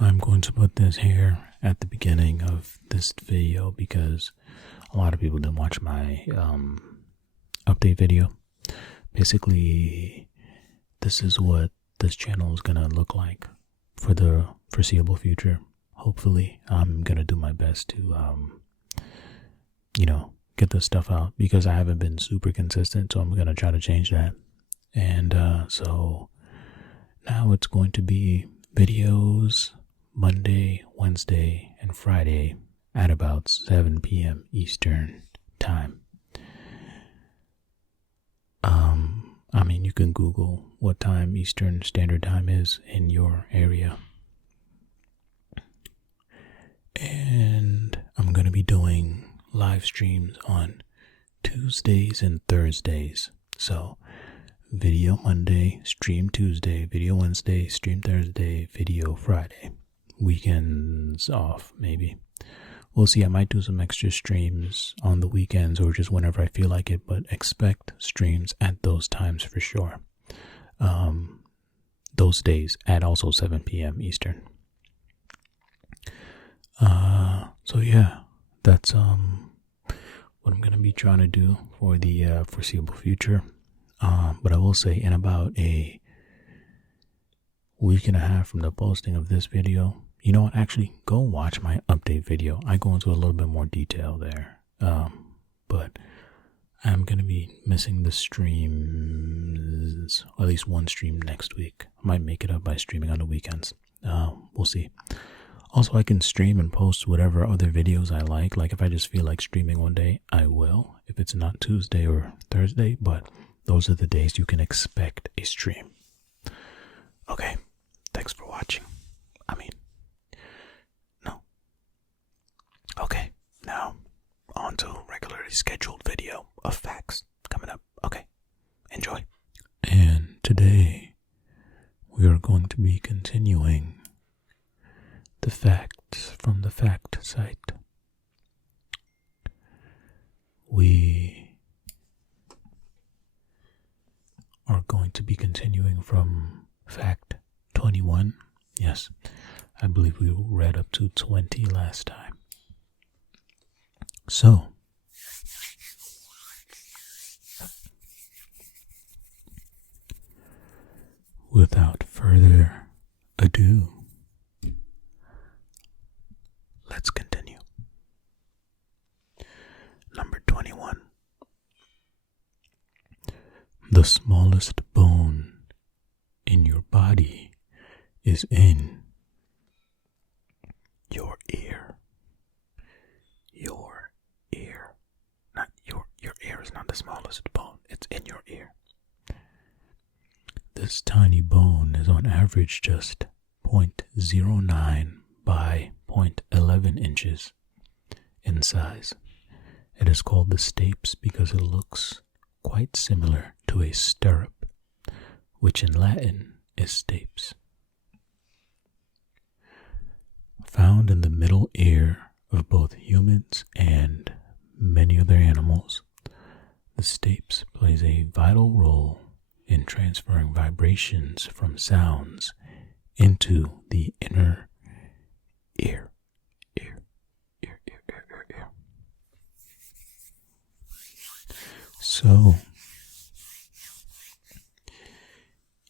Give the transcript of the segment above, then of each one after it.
I'm going to put this here at the beginning of this video because a lot of people didn't watch my update video. Basically, this is what this channel is gonna look like for the foreseeable future. Hopefully, I'm gonna do my best to get this stuff out because I haven't been super consistent, so I'm gonna try to change that. And so now it's going to be videos Monday, Wednesday, and Friday at about 7 p.m. Eastern time. You can Google what time Eastern Standard Time is in your area. And I'm going to be doing live streams on Tuesdays and Thursdays. So, video Monday, stream Tuesday, video Wednesday, stream Thursday, video Friday. Weekends off, maybe. We'll see. I might do some extra streams on the weekends or just whenever I feel like it, but expect streams at those times for sure. Those days at also 7 p.m. Eastern. So yeah, that's what I'm gonna be trying to do for the foreseeable future. But I will say in about a week and a half from the posting of this video, you know what, actually go watch my update video. I go into a little bit more detail there. But I'm going to be missing the streams, or at least one stream next week. I might make it up by streaming on the weekends. We'll see. Also, I can stream and post whatever other videos I like. Like if I just feel like streaming one day, I will. If it's not Tuesday or Thursday, but those are the days you can expect a stream. Okay, thanks for watching. Okay, now on to regularly scheduled video of facts coming up. Okay, enjoy. And today we are going to be continuing the facts from the fact site. We are going to be continuing from fact 21. Yes, I believe we read up to 20 last time. So, without further ado, let's continue. Number 21. The smallest bone in your body is in your ear. Your ear is not the smallest bone, it's in your ear. This tiny bone is on average just 0.09 by 0.11 inches in size. It is called the stapes because it looks quite similar to a stirrup, which in Latin is stapes. Found in the middle ear of both humans and many other animals, the stapes plays a vital role in transferring vibrations from sounds into the inner ear. So,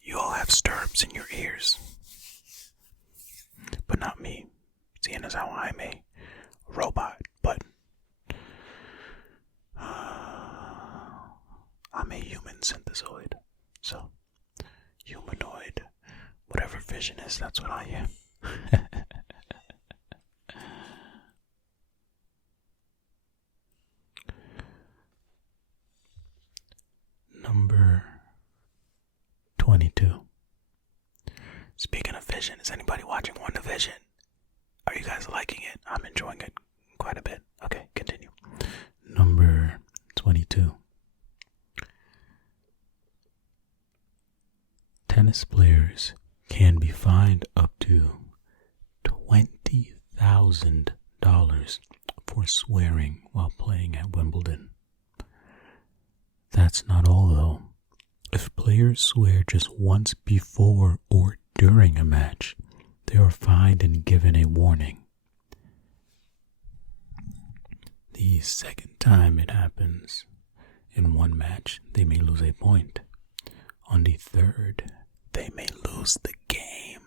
you all have stirrups in your ears, but not me, seeing as how I'm a robot, but I'm a human synthesoid, so humanoid, whatever vision is, that's what I am. Number 22. Speaking of vision, is anybody watching WandaVision? Are you guys liking it? I'm enjoying it quite a bit. Okay, continue. Number 22. Tennis players can be fined up to $20,000 for swearing while playing at Wimbledon. That's not all though. If players swear just once before or during a match, they are fined and given a warning. The second time it happens in one match, they may lose a point. On the third, they may lose the game.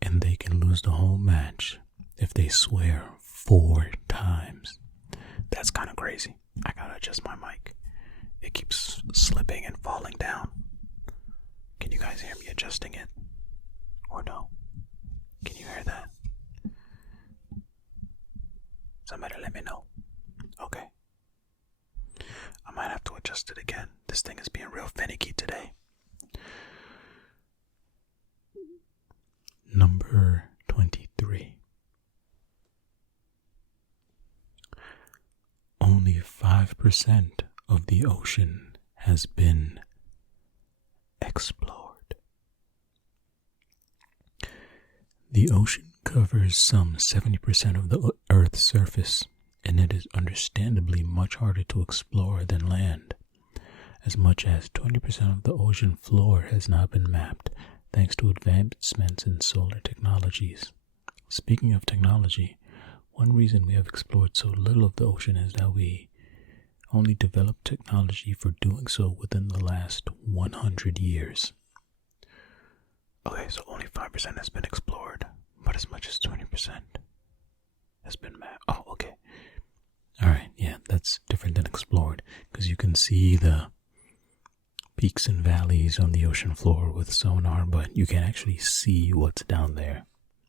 And they can lose the whole match if they swear 4 times. That's kind of crazy. I gotta adjust my mic. It keeps slipping and falling down. Can you guys hear me adjusting it? Or no? Can you hear that? Somebody let me know. Okay. I might have to adjust it again. This thing is being real finicky today. Number 23. Only 5% of the ocean has been explored. The ocean covers some 70% of the Earth's surface, and it is understandably much harder to explore than land. As much as 20% of the ocean floor has not been mapped, thanks to advancements in solar technologies. Speaking of technology, one reason we have explored so little of the ocean is that we only developed technology for doing so within the last 100 years. Okay, so only 5% has been explored, but as much as 20% has been mapped. Oh, okay. Alright, yeah, that's different than explored, because you can see the peaks and valleys on the ocean floor with sonar, but you can actually see what's down there,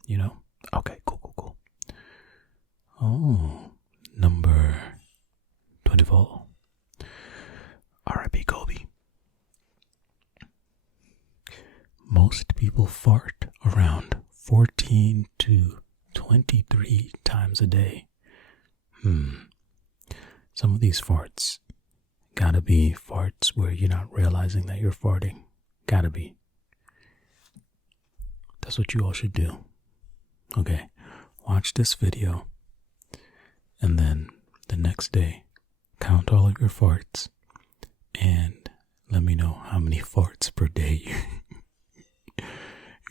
you know? Okay, cool. Oh, number 24. R.I.P. Kobe. Most people fart around 14 to 23 times a day. Some of these farts gotta be farts where you're not realizing that you're farting. Gotta be. That's what you all should do. Okay, watch this video, and then the next day, count all of your farts, and let me know how many farts per day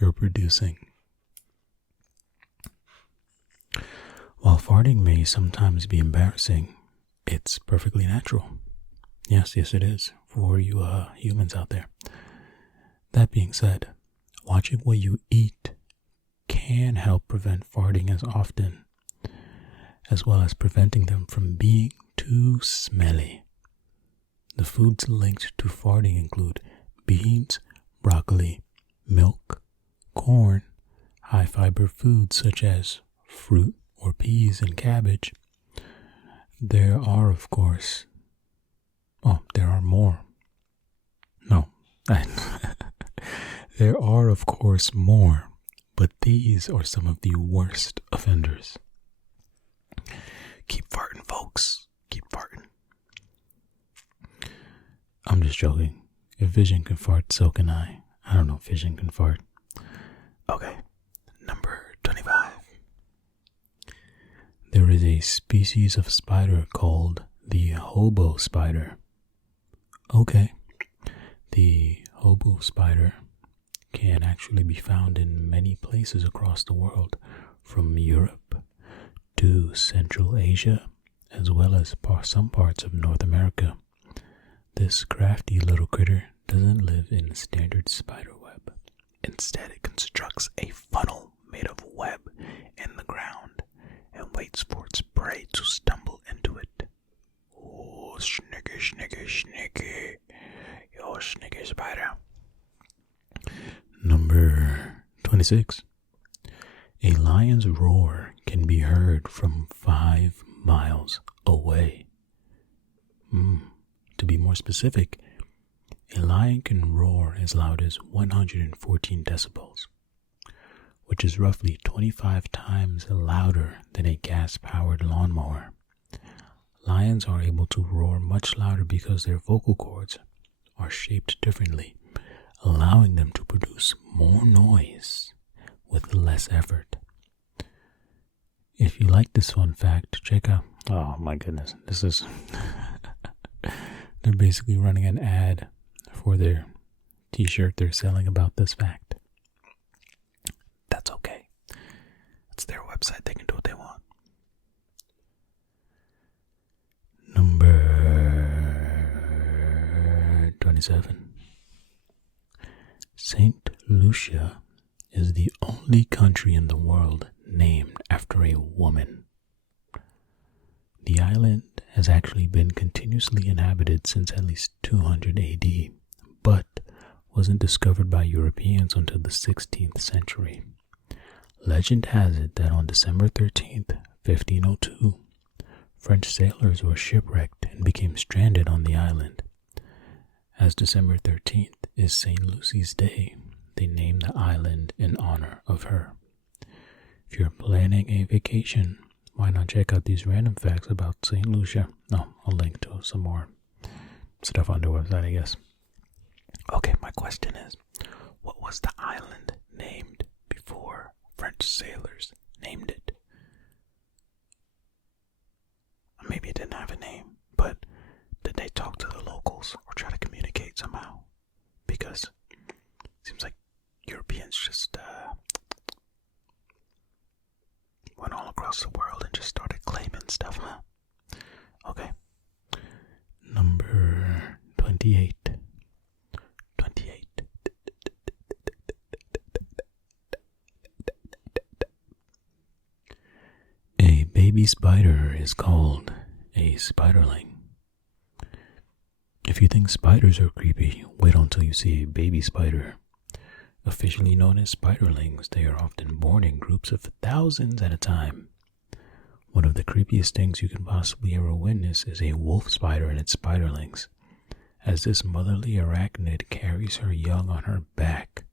you're producing. While farting may sometimes be embarrassing, it's perfectly natural. Yes, it is, for you humans out there. That being said, watching what you eat can help prevent farting as often, as well as preventing them from being too smelly. The foods linked to farting include beans, broccoli, milk, corn, high-fiber foods such as fruit or peas and cabbage. There are, of course... Oh, there are more. No. There are, of course, more, but these are some of the worst offenders. Keep farting, folks. Keep farting. I'm just joking. If Vision can fart, so can I. I don't know if Vision can fart. Okay, number 25. There is a species of spider called the hobo spider. Okay, the hobo spider can actually be found in many places across the world, from Europe to Central Asia, as well as some parts of North America. This crafty little critter doesn't live in standard spider web. Instead, it constructs a funnel made of web in the ground and waits for its prey to stumble into it. Oh, sneaky. Yo, sneaky spider. Number 26. A lion's roar can be heard from 5 miles away. To be more specific, a lion can roar as loud as 114 decibels, which is roughly 25 times louder than a gas-powered lawnmower. Lions are able to roar much louder because their vocal cords are shaped differently, allowing them to produce more noise with less effort. If you like this fun fact, check out... Oh my goodness, this is... They're basically running an ad for their t-shirt they're selling about this fact. It's their website. They can do what they want. Number 27. Saint Lucia is the only country in the world named after a woman. The island has actually been continuously inhabited since at least 200 AD, but wasn't discovered by Europeans until the 16th century. Legend has it that on December 13th, 1502, French sailors were shipwrecked and became stranded on the island. As December 13th is St. Lucy's Day, they named the island in honor of her. If you're planning a vacation, why not check out these random facts about St. Lucia? No, I'll link to some more stuff on their website, I guess. Okay, my question is, what was the island named before French sailors named it? Maybe it didn't have a name, but did they talk to the locals or try to communicate somehow? Because it seems like Europeans just went all across the world and just started claiming stuff, huh? Okay. Number 28. A baby spider is called a spiderling. If you think spiders are creepy, wait until you see a baby spider. Officially known as spiderlings, they are often born in groups of thousands at a time. One of the creepiest things you can possibly ever witness is a wolf spider and its spiderlings, as this motherly arachnid carries her young on her back.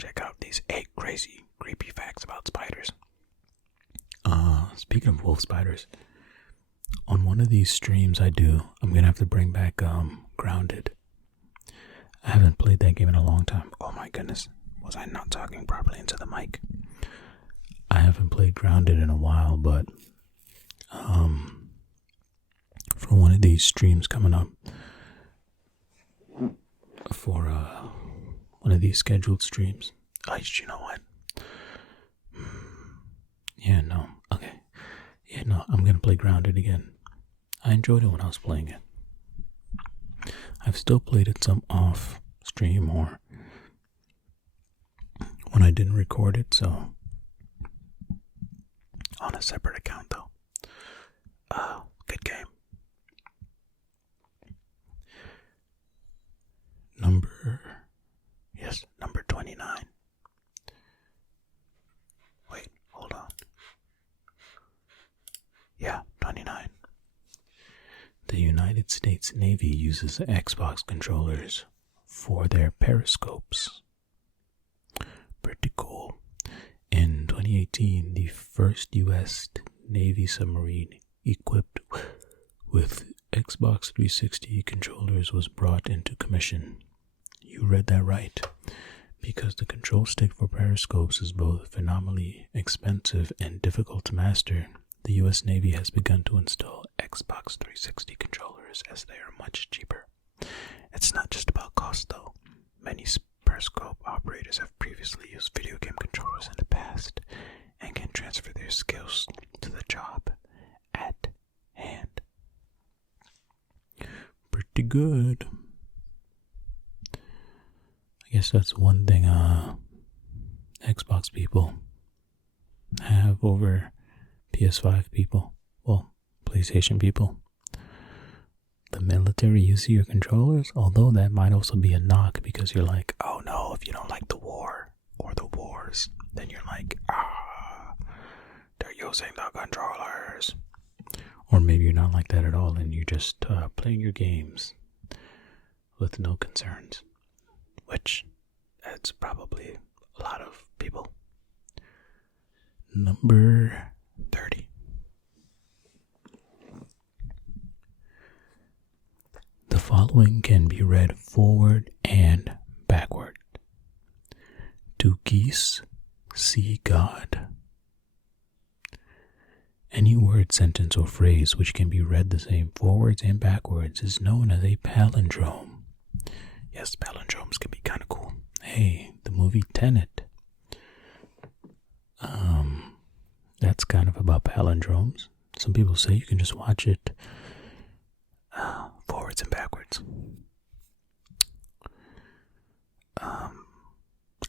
Check out these 8 crazy, creepy facts about spiders. Speaking of wolf spiders, on one of these streams I'm gonna have to bring back Grounded. I haven't played that game in a long time. Oh my goodness, was I not talking properly into the mic? I haven't played Grounded in a while, but for one of these streams coming up, for one of these scheduled streams, you know what? I'm gonna play Grounded again. I enjoyed it when I was playing it. I've still played it some off stream or when I didn't record it, so on a separate account though. Good game. Number 29. Wait, hold on. Yeah, 29. The United States Navy uses Xbox controllers for their periscopes. Pretty cool. In 2018, the first U.S. Navy submarine equipped with Xbox 360 controllers was brought into commission. You read that right. Because the control stick for periscopes is both phenomenally expensive and difficult to master, the U.S. Navy has begun to install Xbox 360 controllers as they are much cheaper. It's not just about cost though. Many periscope operators have previously used video game controllers in the past and can transfer their skills to the job at hand. Pretty good. I guess that's one thing Xbox people have over PS5 people. Well, PlayStation people. The military use your controllers, although that might also be a knock because you're like, oh no, if you don't like the war or the wars, then you're like, they're using the controllers. Or maybe you're not like that at all and you're just playing your games with no concerns. Which, that's probably a lot of people. Number 30. The following can be read forward and backward. Do geese see God? Any word, sentence, or phrase which can be read the same forwards and backwards is known as a palindrome. Yes, palindromes can be kind of cool. Hey, the movie Tenet. that's kind of about palindromes. Some people say you can just watch it forwards and backwards. I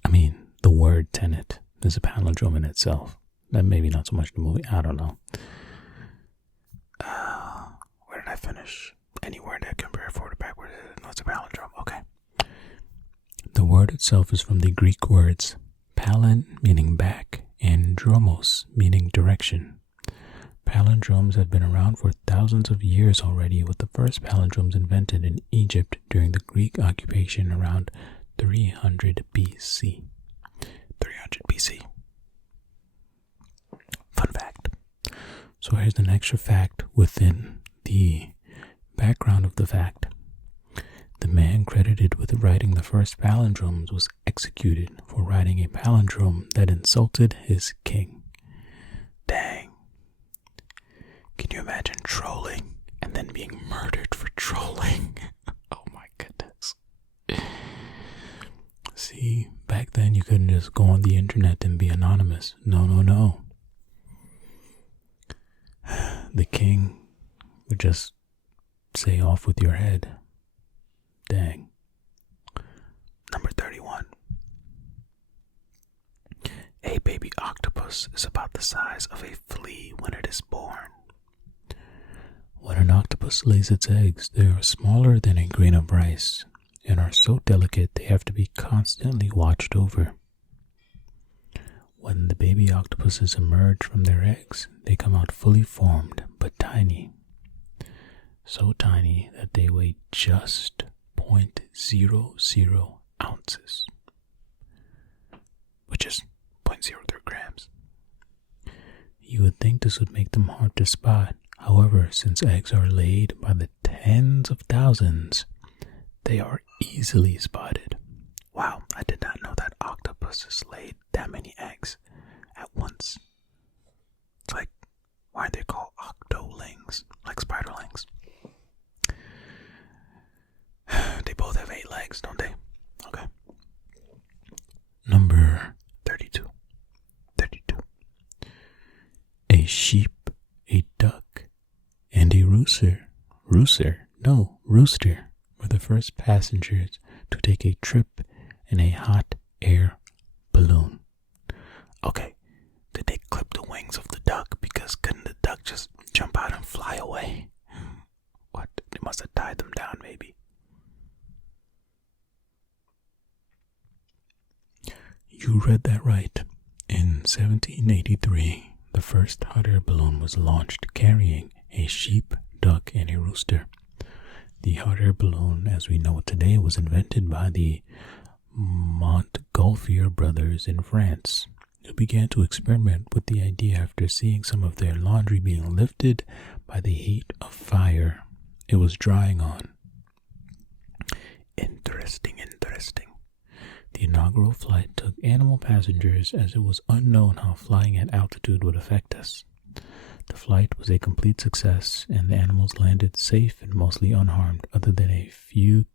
mean, the word tenet is a palindrome in itself. That maybe not so much the movie. I don't know. Where did I finish? Any word that can compare forward or backward, no, it's a palindrome. Okay. The word itself is from the Greek words palin, meaning back, and dromos, meaning direction. Palindromes have been around for thousands of years already, with the first palindromes invented in Egypt during the Greek occupation around 300 BC. 300 BC. Fun fact. So here's an extra fact within the background of the fact. The man credited with writing the first palindromes was executed for writing a palindrome that insulted his king. Dang. Can you imagine trolling and then being murdered for trolling? Oh my goodness. See, back then you couldn't just go on the internet and be anonymous. No. The king would just say off with your head. Dang. Number 31. A baby octopus is about the size of a flea when it is born. When an octopus lays its eggs, they are smaller than a grain of rice and are so delicate they have to be constantly watched over. When the baby octopuses emerge from their eggs, they come out fully formed but tiny. So tiny that they weigh just 0.00 ounces, which is 0.03 grams. You would think this would make them hard to spot. However, since eggs are laid by the tens of thousands, they are easily spotted. Wow, I did not know that octopuses laid that many eggs at once. It's like, why are they called octolings, like spiderlings? They both have 8 legs, don't they? Okay. Number 32. A sheep, a duck, and a rooster were the first passengers to take a trip in a hot air balloon. Okay, did they clip the wings of the duck? Because couldn't the duck just jump out and fly away? What? They must have tied them down, maybe. You read that right. In 1783, the first hot air balloon was launched carrying a sheep, duck, and a rooster. The hot air balloon, as we know it today, was invented by the Montgolfier brothers in France, who began to experiment with the idea after seeing some of their laundry being lifted by the heat of fire it was drying on. Interesting. The inaugural flight took animal passengers, as it was unknown how flying at altitude would affect us. The flight was a complete success, and the animals landed safe and mostly unharmed, other than a few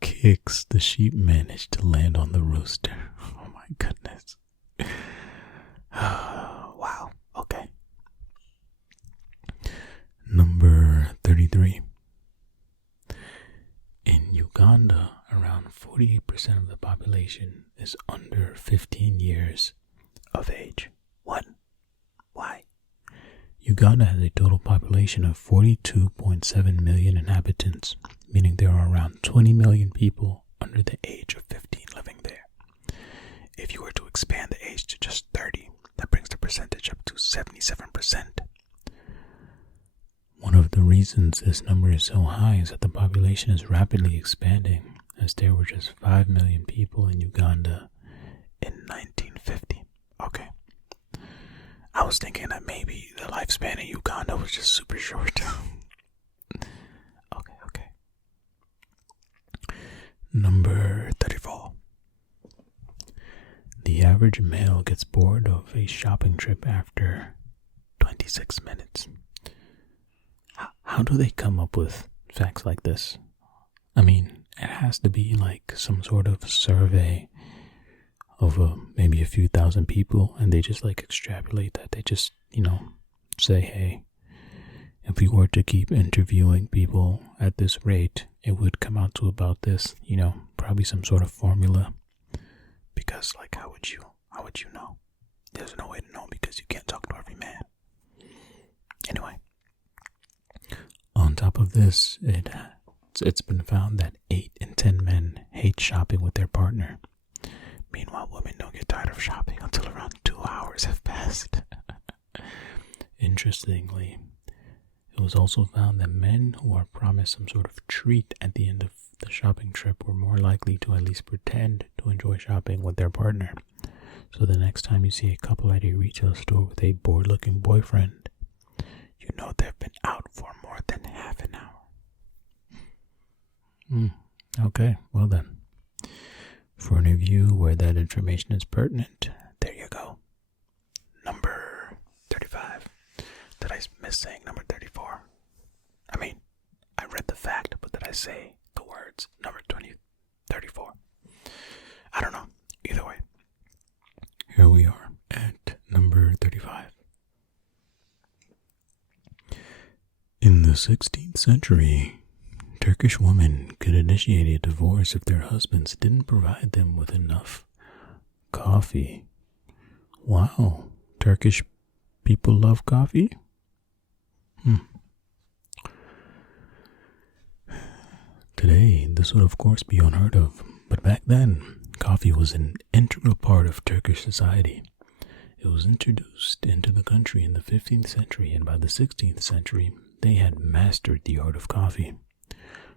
kicks the sheep managed to land on the rooster. Oh my goodness. Wow, okay. Number 33. In Uganda, around 48% of the population is under 15 years of age. What? Why? Uganda has a total population of 42.7 million inhabitants, meaning there are around 20 million people under the age of 15 living there. If you were to expand the age to just 30, that brings the percentage up to 77%. One of the reasons this number is so high is that the population is rapidly expanding, as there were just 5 million people in Uganda in 1950. Okay. I was thinking that maybe the lifespan in Uganda was just super short. Okay. Number 34. The average male gets bored of a shopping trip after 26 minutes. How do they come up with facts like this? I mean, it has to be like some sort of survey of maybe a few thousand people, and they just like extrapolate that. They just, say, hey, if we were to keep interviewing people at this rate, it would come out to about this, probably some sort of formula. Because, like, how would you know? There's no way to know because you can't talk to every man. Anyway, on top of this, it's been found that 8 in 10 men hate shopping with their partner. Meanwhile, women don't get tired of shopping until around 2 hours have passed. Interestingly, it was also found that men who are promised some sort of treat at the end of the shopping trip were more likely to at least pretend to enjoy shopping with their partner. So the next time you see a couple at a retail store with a bored-looking boyfriend, you know they've been out for more than half an hour. Okay, well then. For any of you where that information is pertinent, there you go. Number 35. Did I miss saying number 34? I mean, I read the fact, but did I say the words number 34? I don't know. Either way. Here we are at number 35. In the 16th century, Turkish women could initiate a divorce if their husbands didn't provide them with enough coffee. Wow, Turkish people love coffee? Today, this would of course be unheard of, but back then, coffee was an integral part of Turkish society. It was introduced into the country in the 15th century, and by the 16th century, they had mastered the art of coffee.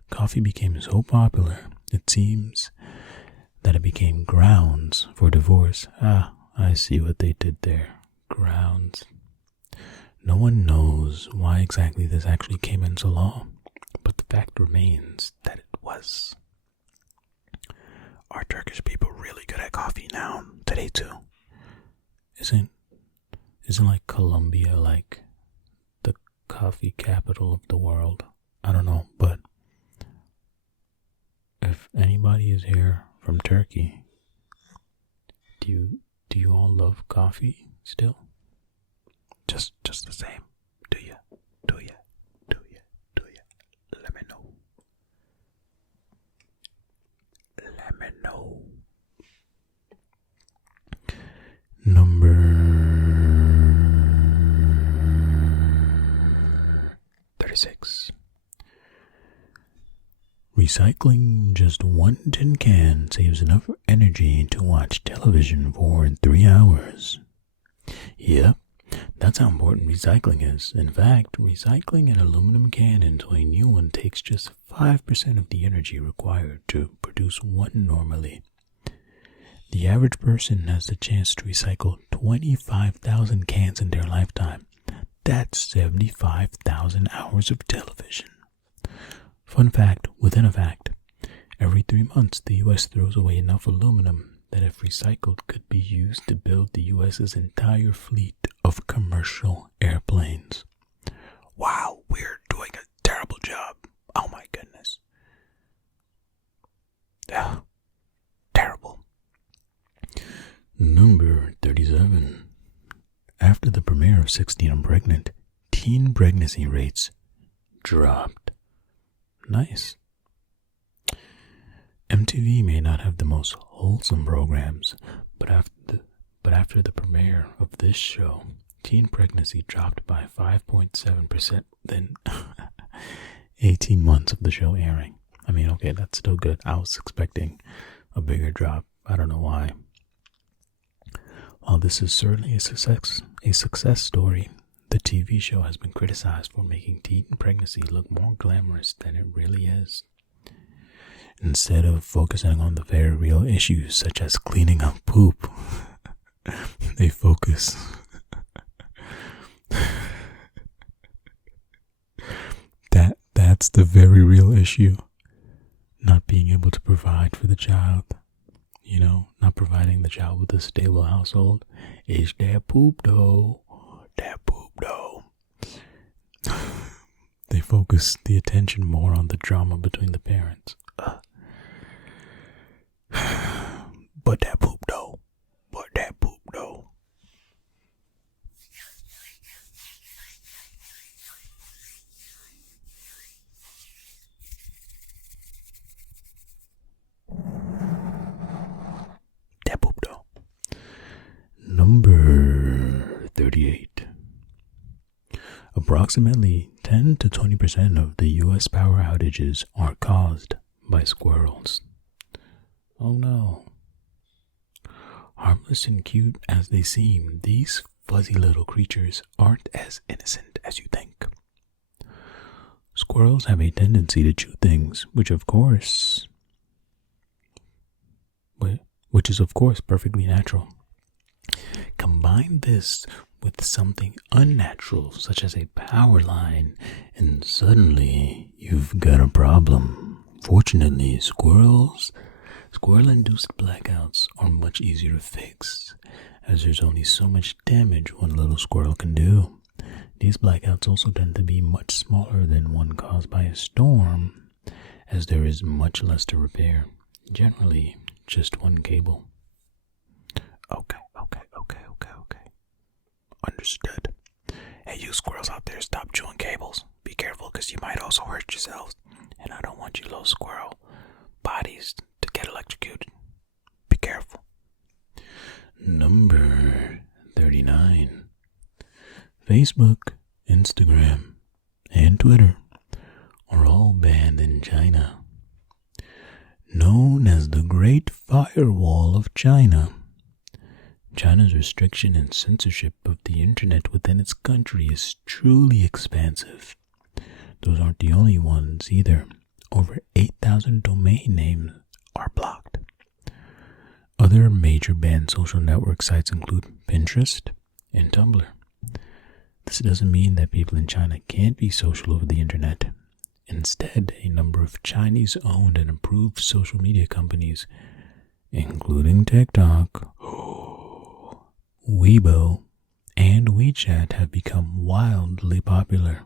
Coffee became so popular, it seems, that it became grounds for divorce. I see what they did there. Grounds. No one knows why exactly this actually came into law, but the fact remains that it was. Are Turkish people really good at coffee now, today too? Isn't like Colombia like the coffee capital of the world? I don't know, but if anybody is here from Turkey, do you all love coffee still? Just the same. Do ya? Let me know. Number 36. Recycling just one tin can saves enough energy to watch television for 3 hours. Yep, that's how important recycling is. In fact, recycling an aluminum can into a new one takes just 5% of the energy required to produce one normally. The average person has the chance to recycle 25,000 cans in their lifetime. That's 75,000 hours of television. Fun fact within a fact, every 3 months the U.S. throws away enough aluminum that if recycled could be used to build the U.S.'s entire fleet of commercial airplanes. Wow, we're doing a terrible job. Oh my goodness. Terrible. Number 37. After the premiere of 16 I'm Pregnant, teen pregnancy rates dropped. Nice. MTV may not have the most wholesome programs, but after the premiere of this show, teen pregnancy dropped by 5.7% within 18 months of the show airing. I mean, okay, that's still good. I was expecting a bigger drop. I don't know why. While this is certainly a success story, the TV show has been criticized for making teen pregnancy look more glamorous than it really is. Instead of focusing on the very real issues such as cleaning up poop, they focus that's the very real issue. Not being able to provide for the child. Not providing the child with a stable household. Is that poop though? They focus the attention more on the drama between the parents. But that poop though. Approximately 10 to 20% of the US power outages are caused by squirrels. Oh no. Harmless and cute as they seem, these fuzzy little creatures aren't as innocent as you think. Squirrels have a tendency to chew things, which is of course perfectly natural. Combine this with something unnatural, such as a power line, and suddenly you've got a problem. Fortunately, squirrel-induced blackouts are much easier to fix, as there's only so much damage one little squirrel can do. These blackouts also tend to be much smaller than one caused by a storm, as there is much less to repair. Generally, just one cable. Okay. Understood. Hey, you squirrels out there, stop chewing cables. Be careful, because you might also hurt yourselves. And I don't want you little squirrel bodies to get electrocuted. Be careful. Number 39. Facebook, Instagram, and Twitter are all banned in China. Known as the Great Firewall of China, China's restriction and censorship of the internet within its country is truly expansive. Those aren't the only ones either. Over 8,000 domain names are blocked. Other major banned social network sites include Pinterest and Tumblr. This doesn't mean that people in China can't be social over the internet. Instead, a number of Chinese-owned and approved social media companies, including TikTok, Weibo, and WeChat, have become wildly popular.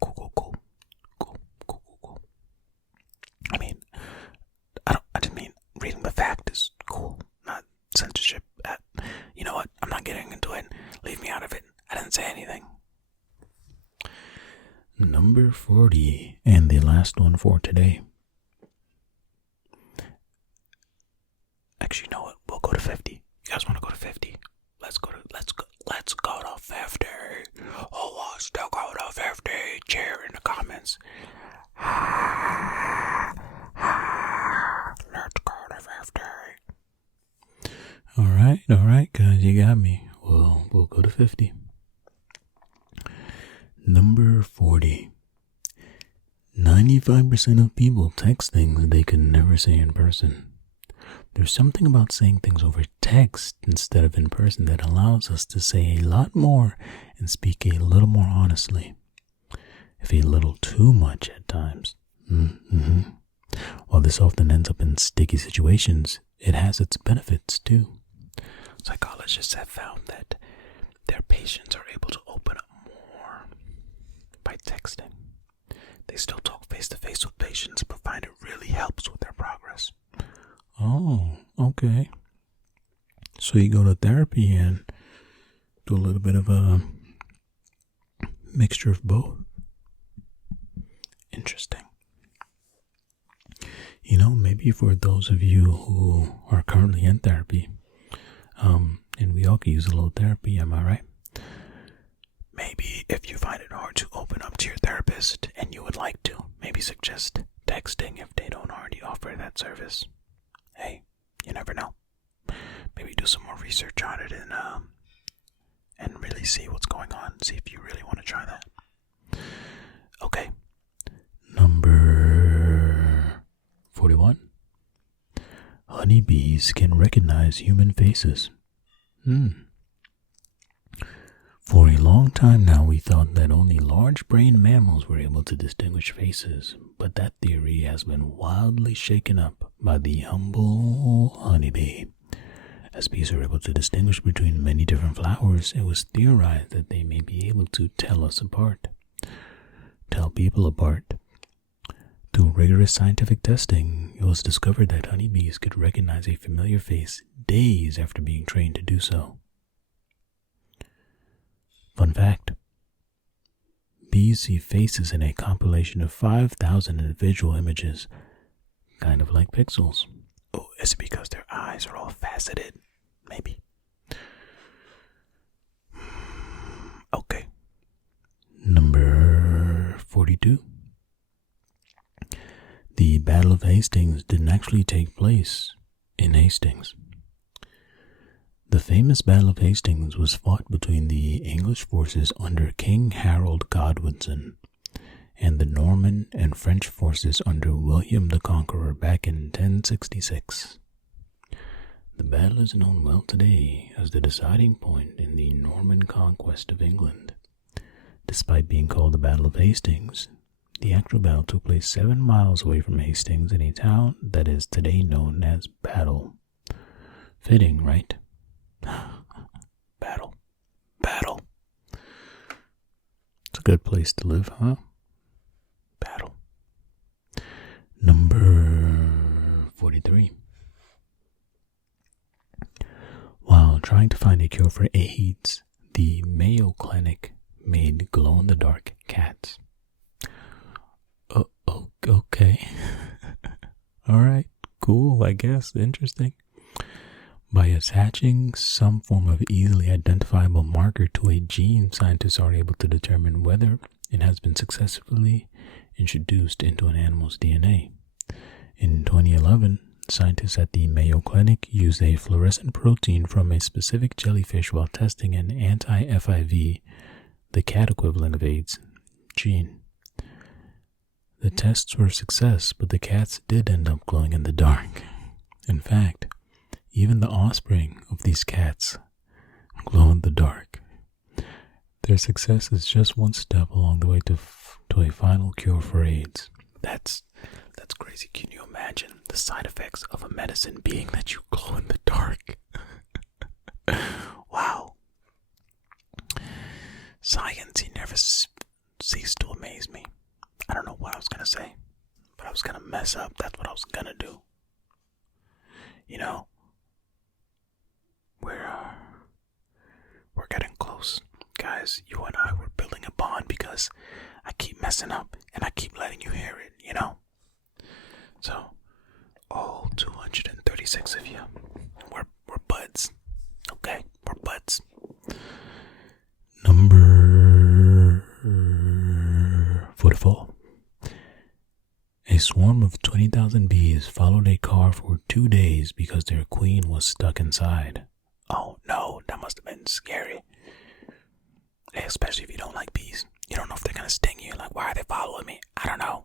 Cool. I didn't mean reading the fact is cool, not censorship. You know what? I'm not getting into it. Leave me out of it. I didn't say anything. Number 40, and the last one for today. Actually, you know what? We'll go to 50. You guys want to go to 50? Let's go to 50. Oh, let's still go to 50. Cheer in the comments. Let's go to 50. All right, guys, you got me. We'll go to 50. Number 40. 95% of people text things they could never say in person. There's something about saying things over text instead of in person that allows us to say a lot more and speak a little more honestly, if a little too much at times. While this often ends up in sticky situations, it has its benefits too. Psychologists have found that their patients are able to open up more by texting. They still talk face-to-face with patients, but find it really helps with their progress. Oh, okay. So you go to therapy and do a little bit of a mixture of both. Interesting. You know, maybe for those of you who are currently in therapy, and we all can use a little therapy, am I right? Maybe if you find it hard to open up to your therapist and you would like to, maybe suggest texting if they don't already offer that service. Hey, you never know. Maybe do some more research on it and really see what's going on. See if you really want to try that. Okay. Number 41. Honeybees can recognize human faces. For a long time now, we thought that only large-brained mammals were able to distinguish faces, but that theory has been wildly shaken up by the humble honeybee. As bees are able to distinguish between many different flowers, it was theorized that they may be able to tell people apart. Through rigorous scientific testing, it was discovered that honeybees could recognize a familiar face days after being trained to do so. Fun fact: bees see faces in a compilation of 5,000 individual images, kind of like pixels. Oh, is it because their eyes are all faceted? Maybe. Okay. Number 42. The Battle of Hastings didn't actually take place in Hastings. The famous Battle of Hastings was fought between the English forces under King Harold Godwinson and the Norman and French forces under William the Conqueror back in 1066. The battle is known well today as the deciding point in the Norman conquest of England. Despite being called the Battle of Hastings, the actual battle took place 7 miles away from Hastings in a town that is today known as Battle. Fitting, right? Battle. It's a good place to live, huh? Battle. Number 43. While trying to find a cure for AIDS, the Mayo Clinic made glow-in-the-dark cats. Okay. Alright, cool, I guess. Interesting. By attaching some form of easily identifiable marker to a gene, scientists are able to determine whether it has been successfully introduced into an animal's DNA. In 2011, scientists at the Mayo Clinic used a fluorescent protein from a specific jellyfish while testing an anti-FIV, the cat equivalent of AIDS, gene. The tests were a success, but the cats did end up glowing in the dark. In fact, even the offspring of these cats glow in the dark. Their success is just one step along the way to a final cure for AIDS. That's crazy. Can you imagine the side effects of a medicine being that you glow in the dark? Wow. Science, he never ceased to amaze me. I don't know what I was going to say, but I was going to mess up. That's what I was going to do. You know, we're getting close. Guys, you and I were building a bond because I keep messing up and I keep letting you hear it, you know? So, all 236 of you, we're buds. Okay, we're buds. Number 44. A swarm of 20,000 bees followed a car for 2 days because their queen was stuck inside. Oh no, that must have been scary. Especially if you don't like bees. You don't know if they're going to sting you. Like, why are they following me? I don't know.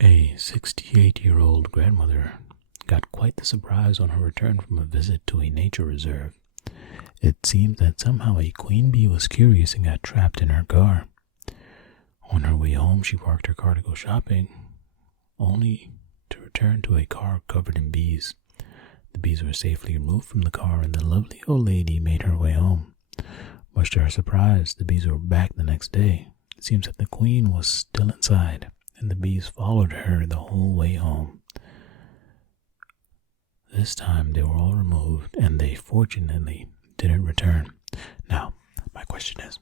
A 68-year-old grandmother got quite the surprise on her return from a visit to a nature reserve. It seemed that somehow a queen bee was curious and got trapped in her car. On her way home, she parked her car to go shopping, only to return to a car covered in bees. The bees were safely removed from the car, and the lovely old lady made her way home. Much to her surprise, the bees were back the next day. It seems that the queen was still inside, and the bees followed her the whole way home. This time, they were all removed, and they fortunately didn't return. Now, my question is,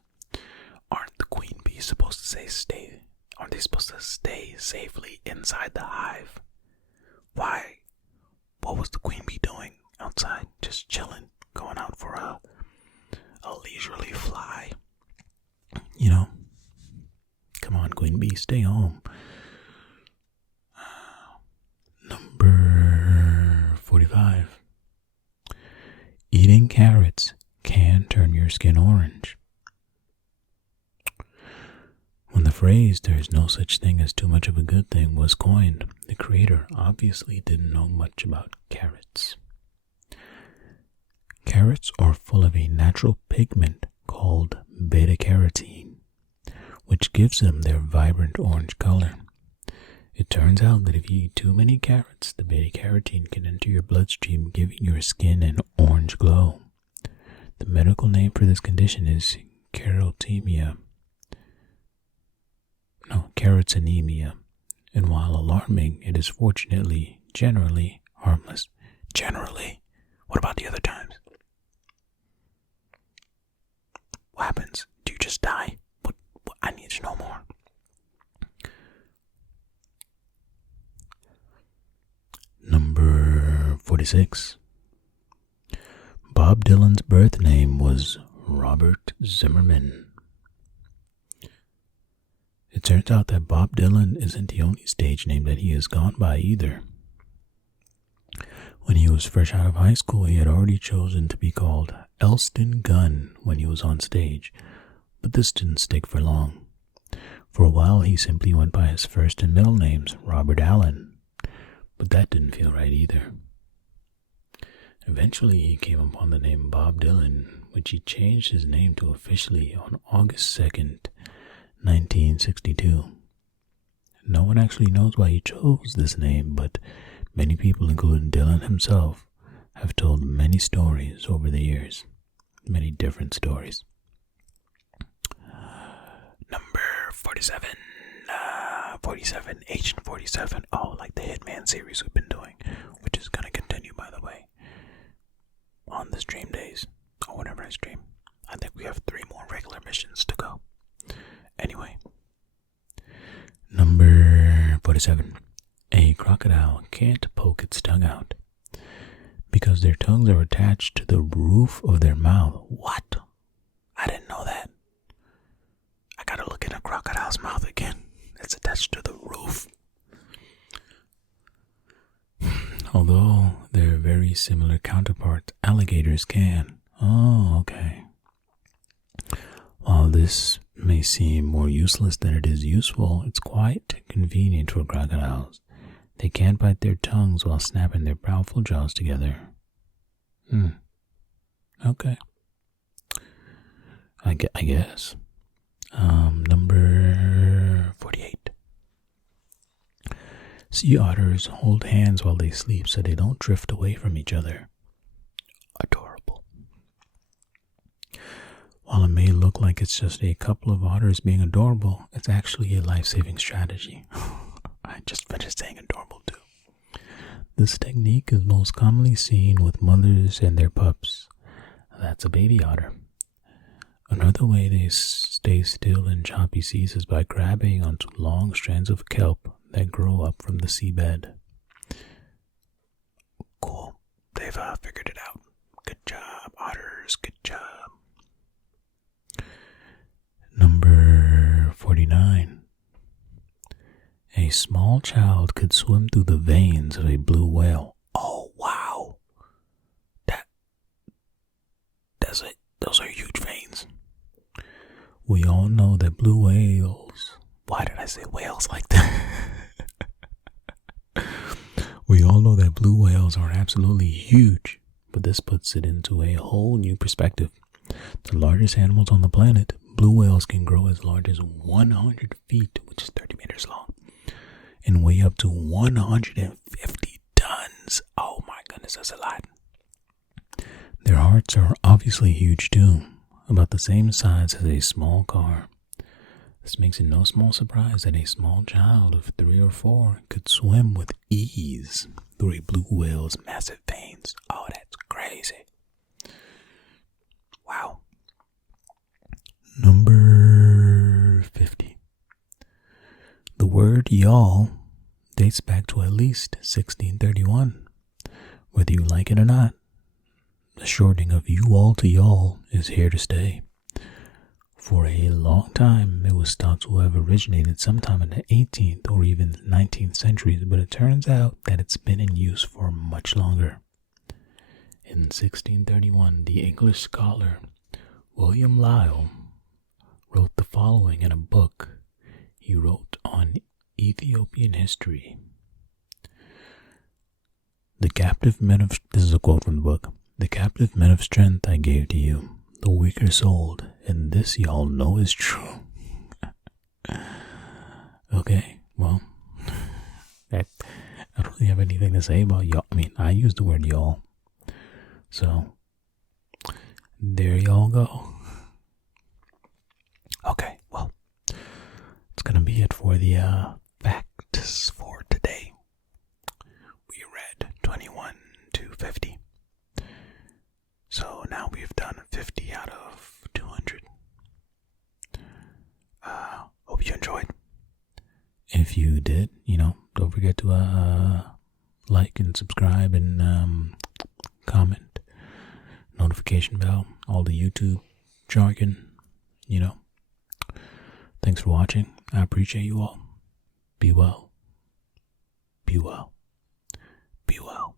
aren't the queen bees supposed to stay? Aren't they supposed to stay safely inside the hive? Why? What was the queen bee doing outside? Just chilling, going out for a leisurely fly. You know? Come on, queen bee, stay home. Number 45. Eating carrots can turn your skin orange. When the phrase, "there's no such thing as too much of a good thing," was coined, the creator obviously didn't know much about carrots. Carrots are full of a natural pigment called beta-carotene, which gives them their vibrant orange color. It turns out that if you eat too many carrots, the beta-carotene can enter your bloodstream, giving your skin an orange glow. The medical name for this condition is carotenemia. And while alarming, it is fortunately generally harmless. Generally? What about the other times? What happens? Do you just die? What? I need to know more. Number 46. Bob Dylan's birth name was Robert Zimmerman. It turns out that Bob Dylan isn't the only stage name that he has gone by either. When he was fresh out of high school, he had already chosen to be called Elston Gunn when he was on stage, but this didn't stick for long. For a while, he simply went by his first and middle names, Robert Allen, but that didn't feel right either. Eventually, he came upon the name Bob Dylan, which he changed his name to officially on August 2nd, 1962. No one actually knows why he chose this name, but many people, including Dylan himself, have told many stories over the years. Many different stories. Number 47. 47, Agent 47. Oh, like the Hitman series we've been doing, which is going to continue, by the way, on the stream days, or whenever I stream. I think we have 3 more regular missions to go. Anyway. Number 47. A crocodile can't poke its tongue out because their tongues are attached to the roof of their mouth. What? I didn't know that. I gotta look at a crocodile's mouth again. It's attached to the roof. Although they're very similar counterparts, alligators can. Oh, okay. While this may seem more useless than it is useful, it's quite convenient for crocodiles. They can't bite their tongues while snapping their powerful jaws together. Okay. I guess. Number 48. Sea otters hold hands while they sleep so they don't drift away from each other. Adorable. While it may look like it's just a couple of otters being adorable, it's actually a life-saving strategy. I just finished saying adorable too. This technique is most commonly seen with mothers and their pups. That's a baby otter. Another way they stay still in choppy seas is by grabbing onto long strands of kelp that grow up from the seabed. Cool. They've figured it out. Good job, otters. Good job. Number 49. A small child could swim through the veins of a blue whale. Oh, wow. Those are huge veins. We all know that blue whales... Why did I say whales like that? We all know that blue whales are absolutely huge, but this puts it into a whole new perspective. The largest animals on the planet, blue whales can grow as large as 100 feet, which is 30 meters long, and weigh up to 150 tons. Oh my goodness, that's a lot. Their hearts are obviously huge too, about the same size as a small car. This makes it no small surprise that a small child of 3 or 4 could swim with ease through a blue whale's massive veins. Oh, that's crazy. Wow. Number 50. The word y'all dates back to at least 1631. Whether you like it or not, the shortening of you all to y'all is here to stay. For a long time, it was thought to have originated sometime in the 18th or even 19th centuries, but it turns out that it's been in use for much longer. In 1631, the English scholar William Lyle wrote the following in a book he wrote on Ethiopian history. This is a quote from the book. The captive men of strength I gave to you, the weaker souled, and this y'all know is true. Okay, well, I don't really have anything to say about y'all. I mean, I use the word y'all. So, there y'all go. Okay, well, it's going to be it for the facts for today. We read 21 to 50. So now we've done 50 out of 200. Hope you enjoyed. If you did, don't forget to like and subscribe and comment, notification bell, all the YouTube jargon, you know. Thanks for watching. I appreciate you all. Be well. Be well. Be well.